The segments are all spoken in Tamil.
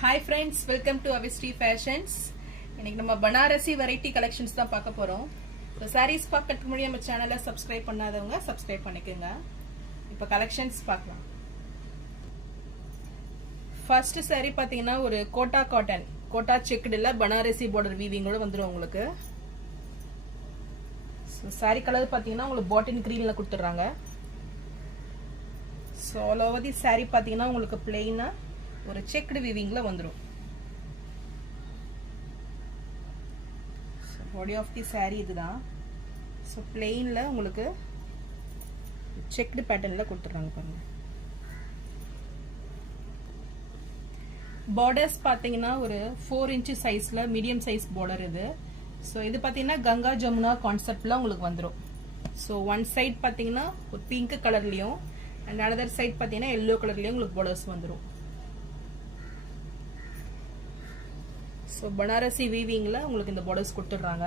Hi friends, welcome to Avistri Fashions. இன்னைக்கு நம்ம பனாரசி வெரைட்டி கலெக்ஷன்ஸ் தான் பார்க்க போறோம். இந்த sarees பார்க்கிறதுக்கு முன்னாடி நம்ம சேனலை சப்ஸ்கிரைப் பண்ணாதவங்க சப்ஸ்கிரைப் பண்ணிக்கோங்க. இப்போ கலெக்ஷன்ஸ் பார்க்கலாம். ஃபர்ஸ்ட் saree பாத்தீங்கன்னா ஒரு கோட்டா காட்டன், கோட்டா செக்குடுல பனாரசி பார்டர் வீவிங்கோட வந்துரும் உங்களுக்கு. saree கலர் பாத்தீங்கன்னா உங்களுக்கு பாட்டில் கிரீன்ல கொடுத்துறாங்க. So all over the saree பாத்தீங்கன்னா உங்களுக்கு plain-ஆ ஒரு செக்டு வீவிங்ல வந்துரும். பாடி ஆஃப் தி saree இதுதான். சோ plainல உங்களுக்கு செக்டு பேட்டர்ன்ல கொடுத்துறாங்க பாருங்க. பார்டர்ஸ் பாத்தீங்கன்னா ஒரு 4 inch சைஸ்ல மீடியம் சைஸ் பார்டர் இது. சோ இது பாத்தீங்கன்னா கங்கா ஜமுனா கான்செப்ட்ல உங்களுக்கு வந்துரும். சோ ஒன் சைடு பாத்தீங்கன்னா ஒரு பிங்க் கலர்லயும் and another side பாத்தீங்கன்னா yellow கலர்லயும் உங்களுக்கு பார்டர்ஸ் வந்துரும். So பனாரசி வீவிங்ல உங்களுக்கு இந்த பார்டர்ஸ் கொடுத்துறாங்க.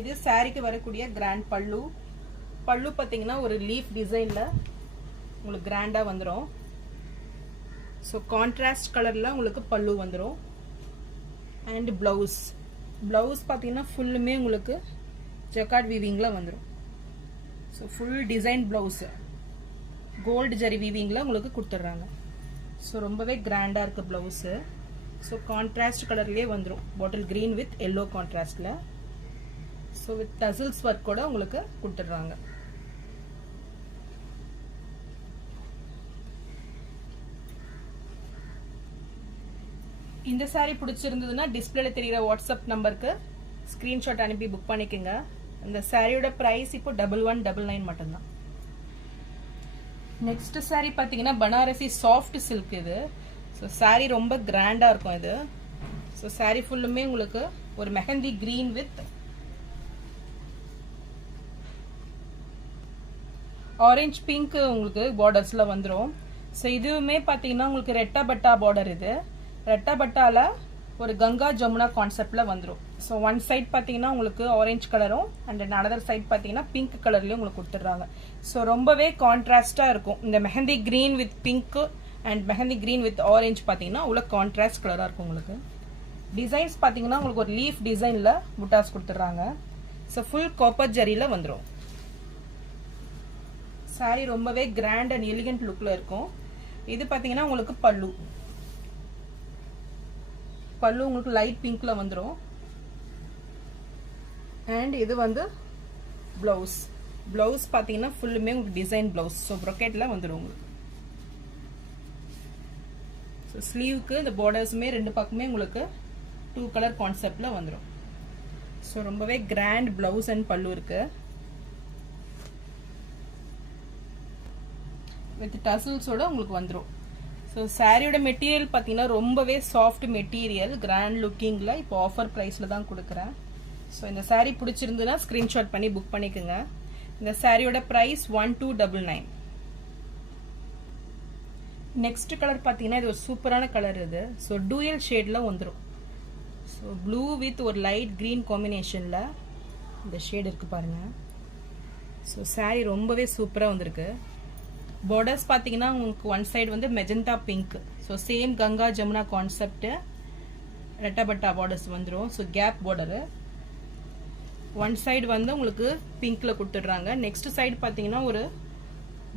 இது சாரிக்கு வரக்கூடிய கிராண்ட் பல்லு. பல்லு பாத்தீங்கன்னா ஒரு லீஃப் டிசைன்ல உங்களுக்கு கிராண்டா வந்துரும். So கான்ட்ராஸ்ட் கலர்ல உங்களுக்கு பல்லு வந்துரும். And பிளவுஸ் பாத்தீங்கன்னா ஃபுல்லுமே உங்களுக்கு ஜக்கார்ட் வீவிங்ல வந்துரும். So full design blouse gold zari வீவிங்ல உங்களுக்கு கொடுத்துறாங்க. So ரொம்பவே கிராண்டா இருக்கு blouse. So contrast கலர்லயே வந்துரும். bottle green with yellow contrastல. So with tassels work கூட உங்களுக்கு கொடுத்துறாங்க. இந்த saree பிடிச்சிருந்ததுன்னா டிஸ்ப்ளேல தெரியுற வாட்ஸ்அப் நம்பருக்கு ஸ்கிரீன்ஷாட் அனுப்பி புக் பண்ணிக்கங்க. இந்த சாரியோட பிரைஸ் இப்போ 1199 மட்டும்தான். நெக்ஸ்ட் சாரி பாத்தீங்கன்னா பனாரசி சாஃப்ட் சில்க் இது. ஸோ சாரி ரொம்ப கிராண்டா இருக்கும் இது. ஸோ சாரி ஃபுல்லுமே உங்களுக்கு ஒரு mehndi green with orange pink உங்களுக்கு பார்டர்ஸ்ல வந்துடும். ஸோ இதுவுமே பாத்தீங்கன்னா உங்களுக்கு ரெட்டா பட்டா பார்டர் இது. ரெட்டா பட்டால ஒரு கங்கா ஜமுனா கான்செப்ட்ல வந்துரும். ஸோ ஒன் சைட் பாத்தீங்கன்னா உங்களுக்கு ஆரஞ்சு கலரும் அண்ட் அனதர் சைட் பாத்தீங்கன்னா பிங்க் கலர்லயும் உங்களுக்கு கொடுத்துடுறாங்க. ஸோ ரொம்பவே கான்ட்ராஸ்டா இருக்கும். இந்த mehndi green with pink and mehndi green with orange பாத்தீங்கன்னா உள்ள கான்ட்ராஸ்ட் கலரா இருக்கும் உங்களுக்கு. டிசைன்ஸ் பாத்தீங்கன்னா உங்களுக்கு ஒரு லீஃப் டிசைன்ல புட்டாஸ் கொடுத்துடுறாங்க. ஸோ ஃபுல் காப்பர் ஜரியில வந்துடும். சாரி ரொம்பவே கிராண்ட் அண்ட் எலிகன்ட் லுக்ல இருக்கும். இது பாத்தீங்கன்னா உங்களுக்கு பல்லு உங்களுக்கு லைட் பிங்க்ல வந்துரும். அண்ட் இது வந்து பிளவுஸ் பாத்தீங்கன்னா ஃபுல்லுமே உங்களுக்கு டிசைன் பிளவுஸ். ஸோ ப்ரொக்கெட்ல வந்துடும் உங்களுக்கு. ஸோ ஸ்லீவுக்கு இந்த பார்டர்ஸுமே ரெண்டு பக்கமே உங்களுக்கு 2 கலர் கான்செப்ட்ல வந்துடும். ஸோ ரொம்பவே கிராண்ட் பிளவுஸ் அண்ட் பல்லு இருக்கு. வித் டசல்ஸோட உங்களுக்கு வந்துடும். ஸோ சாரியோட மெட்டீரியல் பார்த்தீங்கன்னா ரொம்பவே சாஃப்ட் மெட்டீரியல், கிராண்ட் லுக்கிங்கில் இப்போ ஆஃபர் ப்ரைஸில் தான் கொடுக்குறேன். ஸோ இந்த சாரீ பிடிச்சிருந்துன்னா ஸ்க்ரீன்ஷாட் பண்ணி புக் பண்ணிக்கோங்க. இந்த சாரியோட ப்ரைஸ் 1299. நெக்ஸ்ட் கலர் பார்த்தீங்கன்னா இது ஒரு சூப்பரான கலர் இது. ஸோ டூயல் ஷேடில் வந்துடும். ஸோ ப்ளூ வித் ஒரு லைட் க்ரீன் காம்பினேஷனில் இந்த ஷேட் இருக்கு பாருங்க. ஸோ சாரீ ரொம்பவே சூப்பராக வந்திருக்கு. பார்டர்ஸ் பாத்தீங்கன்னா உங்களுக்கு ஒன் சைடு வந்து magenta pink. So same Ganga Jamuna concept ரெட்டபட்டா பார்டர்ஸ் வந்துடும். ஸோ கேப் பார்டரு ஒன் சைடு வந்து உங்களுக்கு பிங்க்ல கொடுத்துடுறாங்க. நெக்ஸ்ட் சைடு பாத்தீங்கன்னா ஒரு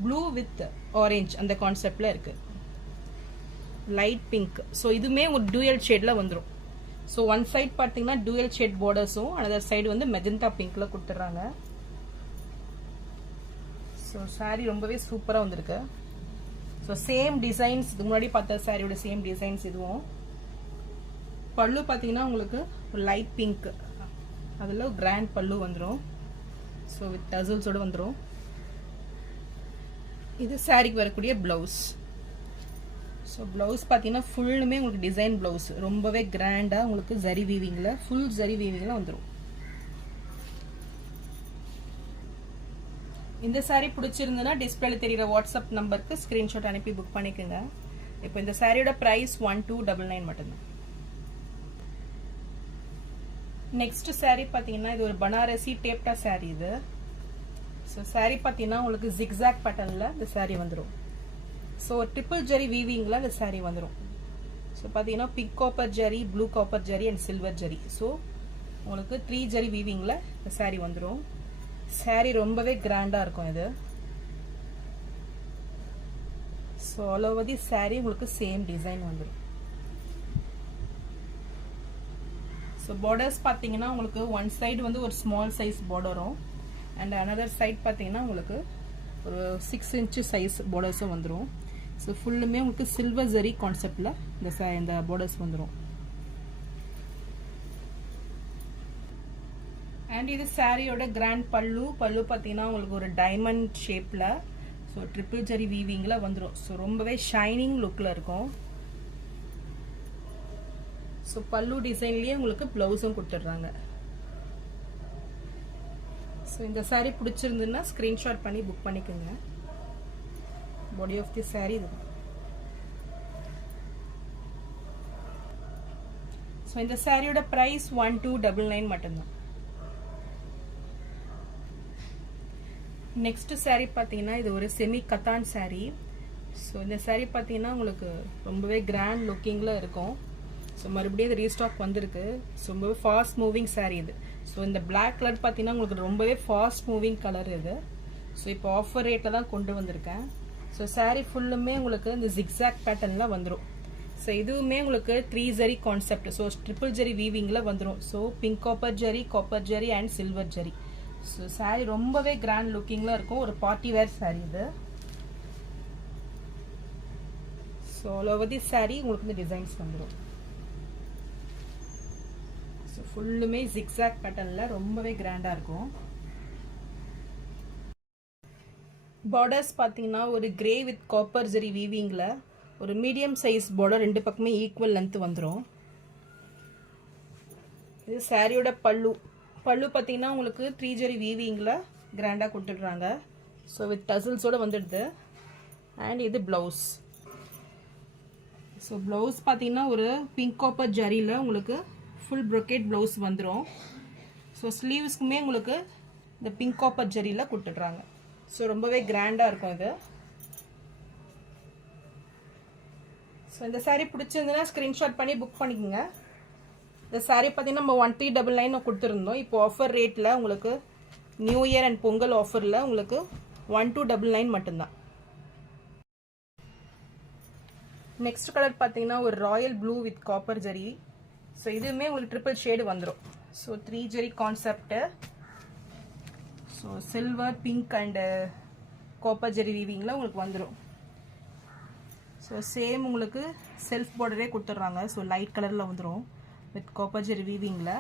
ப்ளூ வித் ஆரஞ்சு அந்த கான்செப்ட்ல இருக்கு, லைட் பிங்க். ஸோ இதுவுமே ஒரு டூயல் ஷேட்ல வந்துடும். ஸோ ஒன் சைடு பாத்தீங்கன்னா டூயல் ஷேட் பார்டர்ஸும் அனதர் சைடு வந்து மெஜந்தா பிங்க்ல கொடுத்துடுறாங்க. ஸோ சாரீ ரொம்பவே சூப்பராக வந்திருக்கு. ஸோ சேம் டிசைன்ஸ் இதுக்கு முன்னாடி பார்த்த சாரியோட சேம் டிசைன்ஸ் இதுவும். பல்லு பார்த்தீங்கன்னா உங்களுக்கு லைட் பிங்க், அதில் கிராண்ட் பல்லு வந்துடும். ஸோ வித் டசல்ஸோடு வந்துடும். இது சாரிக்கு வரக்கூடிய பிளவுஸ். ஸோ பிளவுஸ் பார்த்தீங்கன்னா ஃபுல்லுமே உங்களுக்கு டிசைன் பிளவுஸ், ரொம்பவே கிராண்டாக உங்களுக்கு ஜரி வீவிங்கில் ஃபுல் ஜரி வீவிங்கில் வந்துடும். இந்த சாரி பிடிச்சிருந்ததுன்னா டிஸ்பிளேல தெரியுற வாட்ஸ்அப் நம்பருக்கு ஸ்கிரீன்ஷாட் அனுப்பி புக் பண்ணிக்கோங்க. இப்போ இந்த சாரியோட பிரைஸ் 1299 மட்டும்தான். நெக்ஸ்ட் சாரி பாத்தீங்கன்னா இது ஒரு பனாரசி டேப்டா சாரி இது. ஸோ சாரீ பார்த்தீங்கன்னா உங்களுக்கு ஜிக்ஸாக் பேட்டர்னில் இந்த சாரீ வந்துடும். ஸோ ட்ரிபிள் ஜரி வீவிங்கில் அந்த saree வந்துடும். ஸோ பார்த்தீங்கன்னா pink copper zari, blue copper zari and silver zari. So உங்களுக்கு 3 ஜரி வீவிங்கில் இந்த saree வந்துடும். saree ரொம்பவே கிராண்டாக இருக்கும் இது. So all over the saree உங்களுக்கு சேம் டிசைன் வந்துடும். ஸோ பார்டர்ஸ் பார்த்தீங்கன்னா உங்களுக்கு ஒன் சைடு வந்து ஒரு ஸ்மால் சைஸ் பார்டரும் அண்ட் அனதர் சைட் பார்த்தீங்கன்னா உங்களுக்கு ஒரு 6 inch சைஸ் பார்டர்ஸும் வந்துடும். ஸோ ஃபுல்லுமே உங்களுக்கு சில்வர் ஜரி கான்செப்டில் இந்த பார்டர்ஸ் வந்துடும். அண்ட் இது சாரியோட கிராண்ட் பல்லு பார்த்தீங்கன்னா உங்களுக்கு ஒரு டைமண்ட் ஷேப்பில் ஸோ ட்ரிபிள் ஜரி வீவிங்கில் வந்துடும். ஸோ ரொம்பவே ஷைனிங் லுக்கில் இருக்கும். ஸோ பல்லு டிசைன்லேயே உங்களுக்கு ப்ளவுஸும் கொடுத்துட்றாங்க. ஸோ இந்த saree பிடிச்சிருந்துன்னா ஸ்க்ரீன்ஷாட் பண்ணி புக் பண்ணிக்கோங்க. பாடி ஆஃப் தி saree இது. ஸோ இந்த சாரியோட ப்ரைஸ் 1299 மட்டும்தான். நெக்ஸ்ட் saree பார்த்தீங்கன்னா இது ஒரு செமி கத்தான் saree. ஸோ இந்த saree பார்த்தீங்கன்னா உங்களுக்கு ரொம்பவே கிராண்ட் லுக்கிங்கில் இருக்கும். ஸோ மறுபடியும் இது ரீஸ்டாக் வந்திருக்கு. ஸோ ரொம்பவே ஃபாஸ்ட் மூவிங் saree இது. ஸோ இந்த பிளாக் கலர் பார்த்தீங்கன்னா உங்களுக்கு ரொம்பவே ஃபாஸ்ட் மூவிங் கலர் இது. ஸோ இப்போ ஆஃபர் ரேட்டில் தான் கொண்டு வந்திருக்கேன். ஸோ saree ஃபுல்லுமே உங்களுக்கு இந்த ஜிக்ஸாக் பேட்டர்னில் வந்துடும். ஸோ இதுவுமே உங்களுக்கு 3 zari concept. So triple zari வீவிங்கில் வந்துடும். So pink copper zari and silver zari. So saree ரொம்பவே கிராண்ட் லுக்கிங்கில் இருக்கும். ஒரு பார்ட்டி வேர் saree இது. So all over the saree உங்களுக்கு இந்த டிசைன்ஸ் வந்துடும். ஸோ ஃபுல்லுமே ஜிக்ஸாக் பேட்டர்னில் ரொம்பவே கிராண்டாக இருக்கும். பார்டர்ஸ் பார்த்தீங்கன்னா ஒரு கிரே வித் காப்பர் ஜரி வீவிங்கில் ஒரு மீடியம் சைஸ் பார்டர், 2 பக்கமே ஈக்குவல் லென்த் வந்துடும். இது சாரியோட பல்லு பார்த்தீங்கன்னா உங்களுக்கு 3 ஜரி வீவிங்கில் கிராண்டாக கொடுத்துட்றாங்க. ஸோ வித் டசல்ஸோடு வந்துடுது. அண்ட் இது ப்ளவுஸ். ஸோ ப்ளவுஸ் பார்த்தீங்கன்னா ஒரு பிங்க் காப்பர் ஜரியில் உங்களுக்கு ஃபுல் ப்ரொக்கேட் ப்ளவுஸ் வந்துடும். ஸோ ஸ்லீவ்ஸ்க்குமே உங்களுக்கு இந்த பிங்க் காப்பர் ஜரியில் கொடுத்துட்றாங்க. ஸோ ரொம்பவே கிராண்டாக இருக்கும் இது. ஸோ இந்த saree பிடிச்சிருந்துன்னா ஸ்க்ரீன்ஷாட் பண்ணி புக் பண்ணிக்கோங்க. இந்த saree பார்த்தீங்கன்னா நம்ம 1399 கொடுத்துருந்தோம். இப்போ ஆஃபர் ரேட்டில் உங்களுக்கு நியூ இயர் அண்ட் பொங்கல் ஆஃபரில் உங்களுக்கு 1299 மட்டும்தான். நெக்ஸ்ட் கலர் பார்த்தீங்கன்னா ஒரு royal blue with copper zari. So இதுவுமே உங்களுக்கு ட்ரிபிள் ஷேடு வந்துடும். So 3 zari concept. So silver, pink and copper zari வீவிங்கில் உங்களுக்கு வந்துடும். ஸோ சேம் உங்களுக்கு செல்ஃப் பார்டரே கொடுத்துட்றாங்க. ஸோ லைட் கலரில் வந்துடும் வித் காப்பர் ஜரி வீவிங்கில்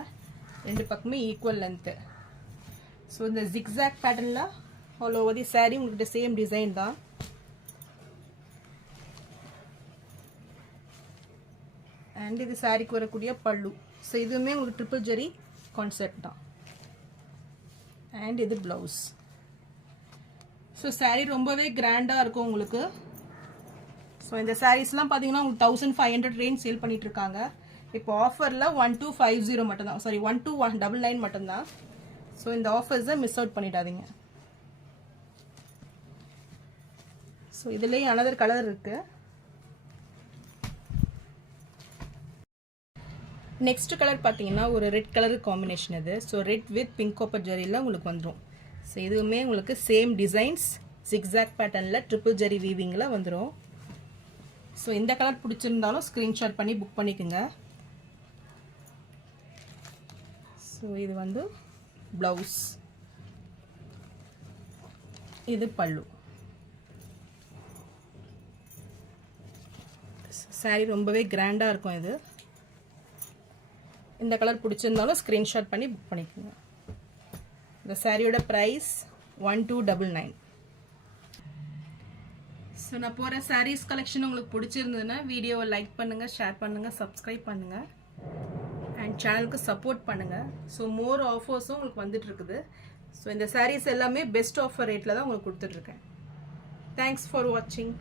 2 பக்கமே ஈக்குவல் லென்த்து. ஸோ இந்த ஜிக்ஸாக் பேட்டர்னில் ஆல் ஓவர் தி saree உங்கள்கிட்ட சேம் டிசைன் தான். அண்ட் இது சாரிக்கு வரக்கூடிய பல்லு. ஸோ இதுவுமே உங்களுக்கு ட்ரிபிள் ஜரி கான்செப்ட் தான். அண்ட் இது ப்ளவுஸ். ஸோ saree ரொம்பவே கிராண்டாக இருக்கும் உங்களுக்கு. ஸோ இந்த சாரீஸ்லாம் பார்த்தீங்கன்னா உங்களுக்கு 1500 ரேஞ்ச் சேல் பண்ணிட்டு இருக்காங்க. இப்போ ஆஃபரில் 1250 மட்டும்தான். சாரி 1299 மட்டும்தான். ஸோ இந்த ஆஃபர்ஸை மிஸ் அவுட் பண்ணிடாதீங்க. ஸோ இதுலேயும் அனதர் கலர் இருக்குது. நெக்ஸ்ட் கலர் பார்த்தீங்கன்னா ஒரு ரெட் கலர் காம்பினேஷன் இது. So red with pink copper ஜரியில் உங்களுக்கு வந்துடும். ஸோ இதுவுமே உங்களுக்கு சேம் டிசைன்ஸ் ஜிக்ஸாக் பேட்டர்னில் ட்ரிபிள் ஜரி வீவிங்கில் வந்துடும். ஸோ இந்த கலர் பிடிச்சிருந்தாலும் ஸ்க்ரீன்ஷாட் பண்ணி புக் பண்ணிக்கோங்க. ஸோ இது வந்து ப்ளவுஸ், இது பல்லு. saree ரொம்பவே கிராண்டாக இருக்கும் இது. இந்த கலர் பிடிச்சிருந்தாலும் ஸ்க்ரீன்ஷாட் பண்ணி புக் பண்ணிக்கோங்க. இந்த சாரியோட ப்ரைஸ் 1299. ஸோ நான் போகிற சாரீஸ் கலெக்ஷன் உங்களுக்கு பிடிச்சிருந்ததுன்னா வீடியோவை லைக் பண்ணுங்கள், ஷேர் பண்ணுங்கள், சப்ஸ்கிரைப் பண்ணுங்கள் அண்ட் சேனலுக்கு சப்போர்ட் பண்ணுங்கள். ஸோ மோர் ஆஃபர்ஸும் உங்களுக்கு வந்துட்டு இருக்குது. ஸோ இந்த சாரீஸ் எல்லாமே பெஸ்ட் ஆஃபர் ரேட்டில் தான் உங்களுக்கு கொடுத்துட்ருக்கேன். தேங்க்ஸ் ஃபார் வாட்சிங்.